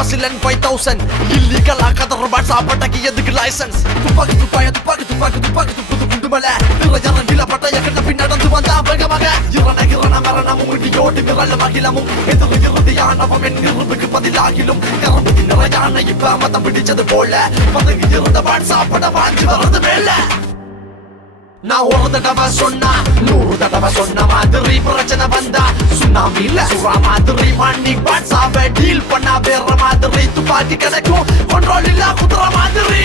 Basilan 5000 illegal கதற pots ஆப்பட்டக்கு எதுக்கு licence துப்பாக்கி துப்பாக்கி துப்பாக்கி துப்பாக்கி துப்பாக்கி துப்பு குண்டுமல திரஜன நில பட்டய கண்ணப்பி நடந்து வந்தா வேகமாக இரண மரணம் முடியோடு விரல் மகிழமும் எதிர் இறுதியானவம் என் நிறுவுக்கு பதிலாகிலும் கரம்புக்கு நிறையான இப்ப மதம் பிடிச்சது போல பதங்கி இருந்த பாட்ஸ் ஆப்பட வாஞ்சி வர்றது மேல நான் ஒரு தடவை சொன்னா 100 தடவை சொன்ன மாதிரி பிரச்சனை வந்தா சுனாமில சுறா மாதிரி மண்ணி பாட்ஸாவை டீல் பண்ணா வேற மாதிரி துப்பாக்கி கிடைக்கும் கண்ட்ரோல் இல்ல குதிரை மாதிரி